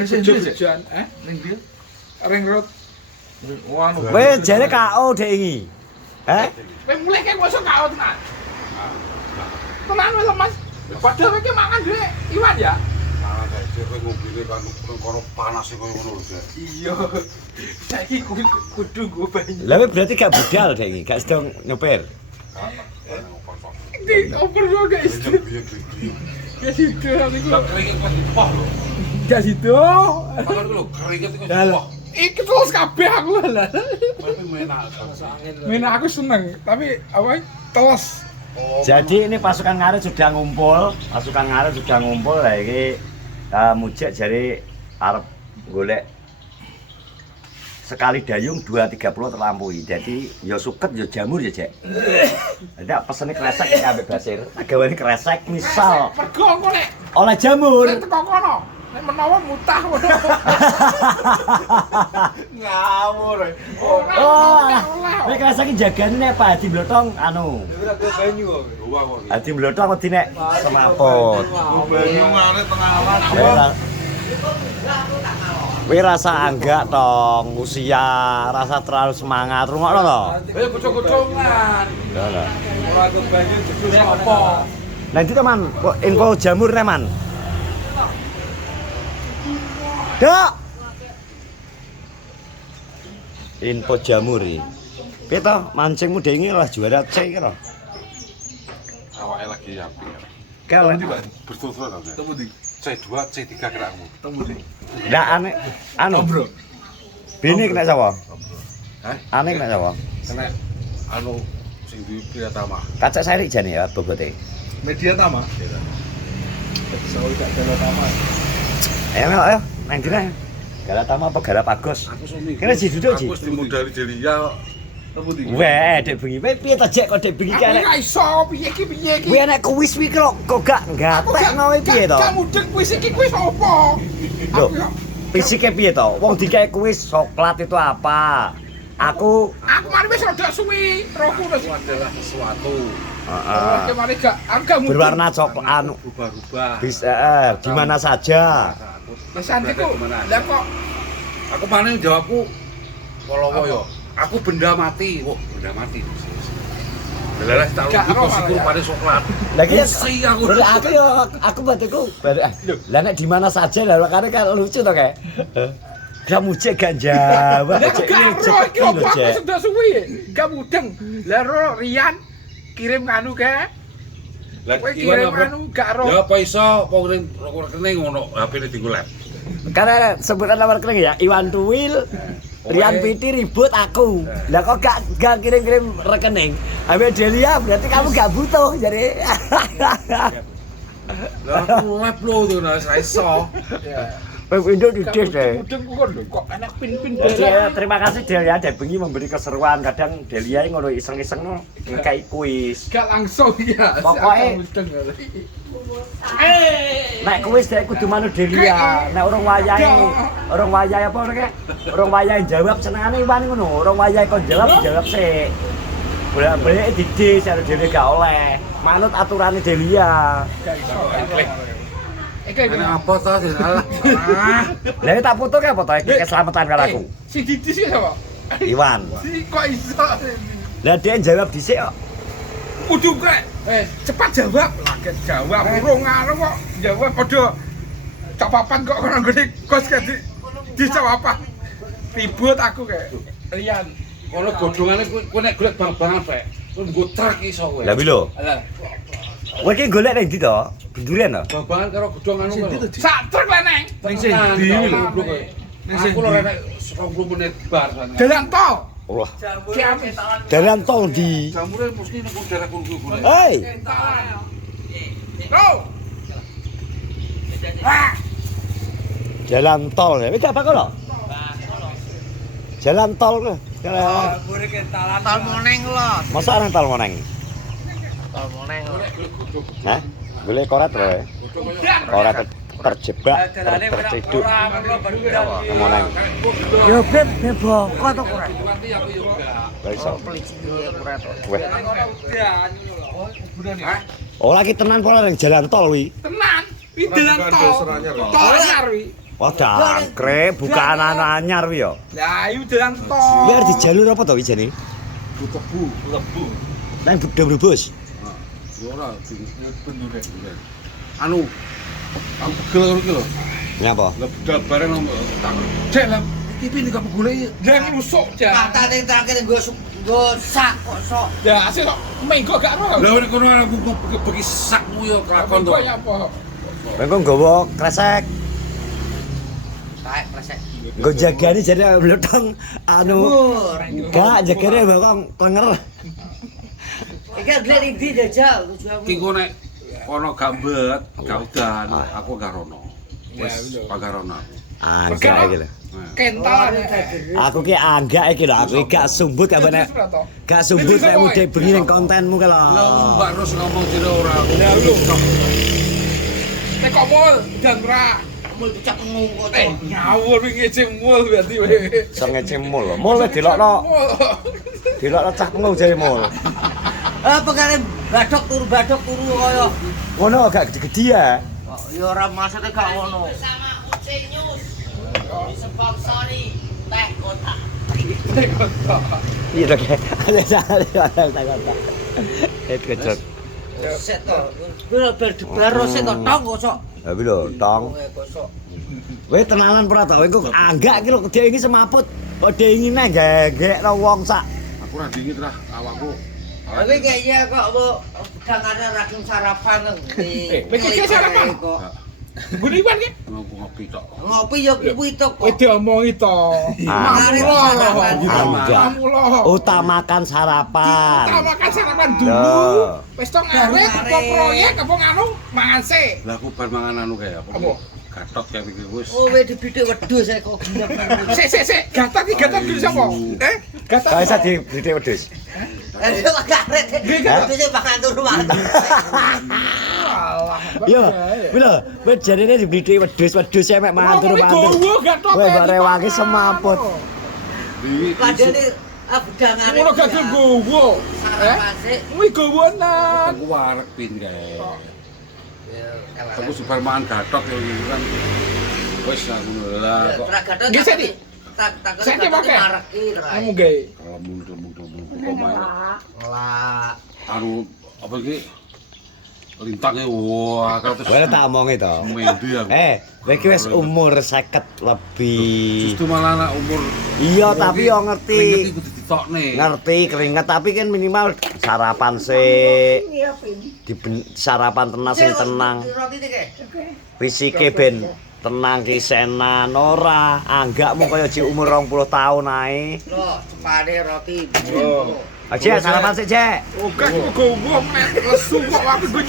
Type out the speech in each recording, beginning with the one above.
bejo-bejoan. Ning ndi? Ring road. Weh, jare KO dek iki. Kowe mulai kek mosok KO tenan. Tenan wis Mas. Padahal iki mangan dhewe Iwan ya. Mangan dhewe kowe ngombine kan karo panas koyo ngono lho. Iya. Saiki kudu nggo banyu. Lah berarti gak budal dek iki, gak sedang nyopir. Di oper yo guys. Ya situ niku. Keringet kok dipah lho. Gak situ. Makane lho keringet kok Lah. dipah. Iki terus kabeh aku lah. Tapi menak angin. Mina aku seneng, tapi apa teles. Jadi ini pasukan ngarit sudah ngumpul, lah iki mujek jari arep golek sekali dayung 2.30 terlampaui. Jadi ya suket ya jamur ya, Cek. Jadi pesene kresek iki ambek Basir. Gawane kresek misal Mergo engko nek oleh jamur. teko kono, nek menawa mutah ngono. Ngawur. Oh, nek kresek iki jagane nek Pak Hadi Blotong anu. Ora ke banyu kok. Luwak kok. Hadi Blotong wedi nek semaput. Banyu ngarit tengah awan. Kowe rasa anggak tong usia, rasa terlalu semangat. Rungokno to. Ayo gocong-gocongan. Lho. Ora ke banyu jebul apa? Nanti teman, info jamur nih man. Dok. Info jamur iki. Piye to, mancingmu dhewe lah juara C iki lho. Awake lagi api. Kalau Berturut-turut kan. Temu di. C2, C3 keramu. Temu di. ndak anu. Bro. Bini kena sapa? Hah? Ane kena sapa? Kena anu sing duwe Priyatama. Kacak sarik jane ya bobote. Media Tama. Soal gak ada Tama. Ayo, nang dina. Galatama apa Galapagos? Aku sumi. Kene ji duduk ji. Aku wis dimodali Delia. Temu di. Weh, dek bengi. Piye to Jek kok dek bengi Aku kene? ora iso piye iki. Kuwi enek kuis kuwi kok gak gatek ngono piye to? Gak mudeng kuis iki kuis apa? Loh, fisiknya piye to? Wong dikae kuis coklat itu apa? Aku mari wis rada suwi, rohku wis Adalah sesuatu Oke, mari gak mudeng. berwarna coklat anu berubah-ubah. bisa di mana saja. Mas Santiku, lah kok Aku paling jawabku Wolowo. Aku benda mati. Wah, benda mati. Lelah tak Gak lupa roh siku malah ya. pada coklat. Lagi Pusing aku. aku yo aku batiku. Lah nek di mana saja lah makane kan lucu to kayak. Gak mujek gak jawab. lah Cek gak ini roh cek iki lho, opo aku Cek. sudah suwi. Gak mudeng. Lah roh Rian kirim anu ke. Lah Kowe kirim anu gak roh. Ya apa iso rekening ngono HP-ne dienggo lab. Karena sebutan nomor rekening ya Iwan Tuwil, Rian Piti ribut aku. Lah kok gak kirim-kirim rekening. Ambil Delia berarti kamu gak butuh jadi. Lah aku lab lho tuh nah iso. Web Indo dides deh. Mudeng kok lho kok enak pin-pin Jadi terima kasih Delia deh bengi memberi keseruan. Kadang Delia ngono iseng-iseng no ngkai kuis. gak langsung ya. Pokoknya- mudeng. Nek kuis deh kudu manut Delia. Nek orang wayahe apa orangnya? Orang wayahe jawab senengane Iwan ngono. Orang wayahe kon jawab sih. Bolak-balik didis karo Delia gak oleh. Manut aturane Delia. Gak iso. Ana apa ta salah? Lah tak foto ke foto keselamatan karo aku. Si Didi sih apa? Iwan. Si kok iso? Lah dia jawab dhisik kok. Kudu krek. Cepat jawab. Laget jawab. Urung ngono kok jawab padha capapan kok kono gede kos ke dicawapan. Ribut aku kayak Rian. Kono godhongane kowe nek golek bang-bangan rek. Kowe nggo truk iso kowe. Lah pilo? Alah. Kowe iki golek ning ndi to? Bendurian to? Bang-bangan karo godhong anu kowe. Sak truk lah neng. Ning sing ndi lho. Aku lho rek 20 menit bar sana. Dalan tol. Wah, Kiamis. dalan tol di. Jamure mesti ning daerah kono kuwi. Hei, Go. Ah. jalan tol ya. Wis apa kok? Jalan tol ke? Tol Moneng lho. Masa nang tol moneng? Tol Moneng lho. Hah? Golek koret lho. Koret terjebak, terciduk. Moneng. Yo beb boko to kurang. Gak iso. Polisi duwe kurang to. Weh. Oh lagi tenan pola ning jalan tol wi. Tenan. Wi dalan tol. Tol anyar wi. Wah, dangkrik bukaan anyar kuwi ya. Lah iku jalan tol. Biar di jalur apa to wijene? Lebu. Nang Brebes. Ya ora pendure. Anu pegel iki lho. Nyapa? Lebih bareng tak. Cek lah. Iki piye kok golek Lah rusuk jan. Katane terakhir nggo sak kok sok. Ya asih kok mengko gak roh. Lah kono aku bagi sakmu ya kelakon to. Kok ya apa? Mengko nggawa kresek. Taek presek. Nggo jagani jare blodong anu. Enggak, jagane bokong plenger. Iki glek ndi jajal tujuanmu. Ki engko nek ana gambet, gak udan, aku gak rono. Wis Ya, pagarono. Angga iki lho. Kental. Aku ki anggak iki lho, aku gak sumbut gak nek. Gak sumbut nek mudhe bengi ning kontenmu ki lho. Lah Mbak Ros ngomong jero ora aku. Lah lho. Nek kok mul dan ra. Mul dicak ngungko to. Ngawur wingi cek mul berarti we. Iso ngecemul lho. Mul wis dilokno. Dilokno cah pengu jare mul. Pekare badok turu kaya. Ngono gak gede-gede ya. Ya ora maksudnya gak ngono. Sama UC News disponsori teh kotak. Iya dok. Ada kota. Het kecot. Set to. Kuwi baro set to tong kok sok. Tapi lho, tong. Kosok. Weh tenanan ora to, engko anggak iki lho gede iki semaput. Kok dingine gegekno wong sak. Aku ora dingin lah awakku. Tapi kayaknya kok lo dangane raking sarapan Iki sarapan? kok. Guni ban ki? Aku ngopi tok. Ngopi ya kuwi to Wis kok. diomongi to. Anggak. Utamakan sarapan. Utamakan sarapan dulu. Loh. Wis to ngarep apa proyek apa nganu mangan sik. Lah aku bar mangan anu kae apa? Apa? Gatot kayak iki wis. Oh wis dibithik wedhus kok gendep. Sik. Gatot dulu sapa? Gatot. Gak bisa dibridhe wedhus. Ayo karet. Wedhus makan turu mangan. Alah. Yo, lho, wis jarene dibridhe wedhus mek mangan turu mangan. Gowo gatot. Weh mbak rewangi semaput. Padahal budangane. Ngono gak gowo. Sarapan sik. Kuwi gowonan. Aku warek pin kae. Aku super mangan gatot ya iki kan. Wis aku lah kok Nggih, Sedi. Sedi pakai. Kamu gawe. kalau mundur pemain Lah. anu apa iki lintangnya wah kalau Weh tak omongi to. mendi aku. Kowe iki wis umur 50 lebih. Justru malah anak umur Iya, tapi yo keringet ngerti. iku ditokne. Ngerti keringet tapi kan minimal sarapan sik. Sarapan tenang sing tenang. Roti iki. Fisike ben tenang kisenan ora. Anggakmu kaya ji umur 20 tahun ae. Loh, cepane roti. Aja sarapan sik, Cek. Oke, kok gowo nek lesu kok aku go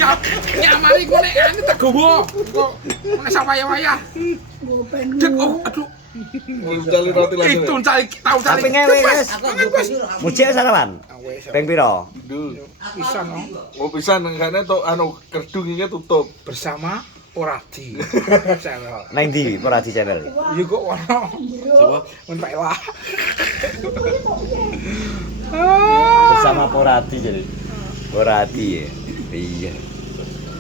nyamari kok nek ane tak gowo. Kok nek sawaya-waya. Dek, aduh. Cari roti lagi. Itu cari tahu cari. Tapi ngewe wis. Aku nggo Mucik sarapan. Ping piro? Dul. Bisa no. Oh pisan nengkane to anu kerdunginya tutup. Bersama Oradi. Channel. Nang ndi ora di channel? Iya kok ono. Coba Entek lah. Bersama Poradi jadi. Poradi ya. Iya.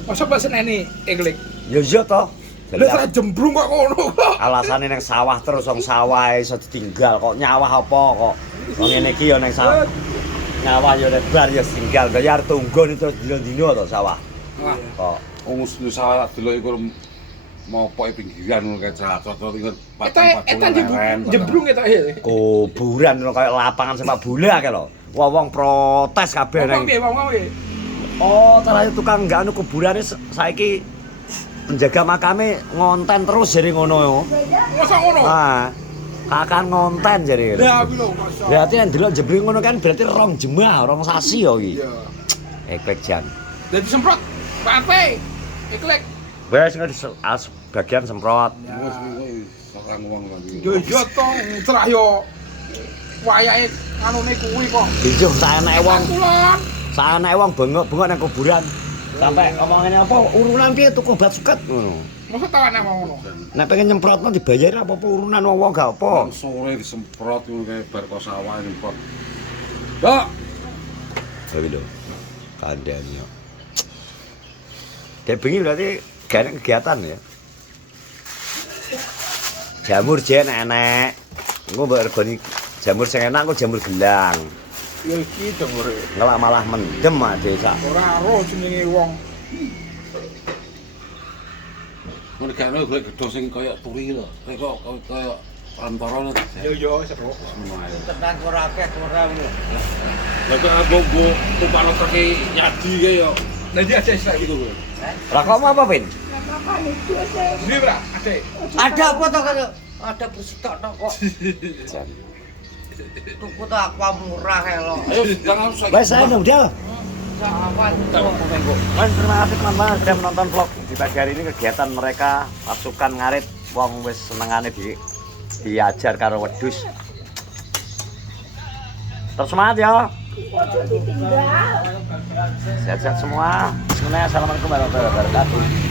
Masa bahasa neni Englik. Yo yo to. Lah tak jembrung kok ngono kok. Alasane nang sawah terus wong sawah iso ditinggal kok nyawah apa kok. Wong ngene iki yo nang sawah. Nyawah yo lebar yo tinggal bayar tunggon terus dino-dino to sawah. Wah. Kok ungus nusa delok iku mau pokoke pinggiran ngono kae cocok inget Eta jembrung eta ya. kuburan ngono kaya lapangan sepak bola kae lho. Wong protes kabeh nang. Wong piye? Oh, cara tukang gak anu kuburane saiki penjaga makame ngonten terus jare ngono yo. Masa ngono? Ah. Kakan ngonten jare. Lah kuwi lho, masa. Berarti yang delok jebring ngono kan berarti rong jemah, rong sasi yo iki. Iya. Eklek jan. Dadi semprot. Pape. Iklek. Wes bagian semprot. wis orang wong lagi. Yo yo tong cerah yo. Wayahe anune kuwi kok. Dijuh saeneke wong, Kulon. saeneke wong bengok-bengok nang kuburan. Sampai omongane apa urunan piye tuku bat suket ngono. Masa tawane ngono. Nek pengen nyemprotno dibayar apa urunan wong gak apa. Sore disemprot ngono kae bar kok sawah nyemprot. Dok, Tapi lho, kandhani yo. Kayak bengi berarti gak ada kegiatan ya. Jamur jen enek. Engko mbok regoni jamur sing enak engko jamur gelang. Ya iki dengure. Ngelak malah mendem ah desa. Ora ro jenenge wong. Mun gak ono golek gedhong sing kaya turi lho. Kok kaya antara lho. Yo seru. Semua ae. Tenang ora akeh ora ngono. Lah kok aku mbok tumpakno kaki nyadi kae yo. Lah dia ada istilah gitu. Rokokmu apa, Pin? Ini bra, ada. Ada apa to kan? Ada bersitok tok kok. Tuku to aku murah kae lho. Ayo jangan usah. Wes saya udah. Sahabat. Terima kasih teman-teman sudah menonton vlog di pagi hari ini. Kegiatan mereka pasukan ngarit wong wis senengane diajar karo wedhus. Terus semangat ya. Sehat-sehat semua. Bismillah. Assalamualaikum warahmatullahi wabarakatuh.